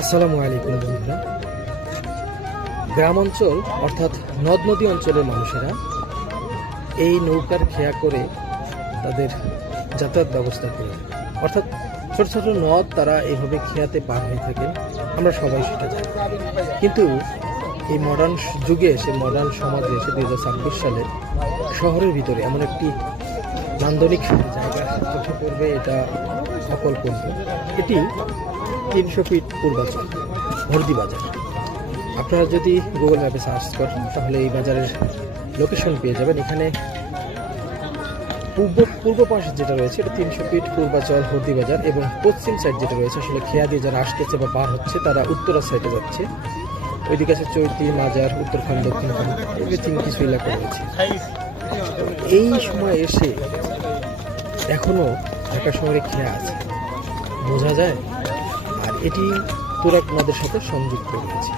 আসসালামু আলাইকুম বন্ধুরা। গ্রাম অঞ্চল অর্থাৎ নদ নদী অঞ্চলের মানুষেরা এই নৌকার খেয়া করে তাদের যাতায়াত ব্যবস্থা করে, অর্থাৎ ছোট ছোট নদ তারা এইভাবে খেয়াতে পার হয়ে থাকে। আমরা সবাই সেটা জানি, কিন্তু এই মডার্ন যুগে এসে, মডার্ন সমাজে এসে 2026 সালে শহরের ভিতরে এমন একটি নান্দনিক জায়গা চোখে পড়বে, এটা অকল্পনীয়। এটি 300 ফিট পূর্বাচল হরদি বাজার। আপনারা যদি গুগল ম্যাপে সার্চ করেন তাহলে এই বাজারের লোকেশন পেয়ে যাবেন। এখানে পূর্ব পাশ যেটা রয়েছে এটা 300 ফিট পূর্বাচল হরদি বাজার, এবং পশ্চিম সাইড যেটা রয়েছে, আসলে খেয়া দিয়ে যারা আসতেছে বা পার হচ্ছে তারা উত্তরা সাইডে যাচ্ছে। ওইদিকে আছে চৈতি, মাজার, উত্তরখান্ড, দক্ষিণখান্ড, এভরিথিং কিছু এলাকা রয়েছে। এই সময় এসে এখনো ঢাকা শহরে খেয়া আছে, বোঝা যায়। আর এটি তুরাগ নদের সাথে সংযুক্ত রয়েছে।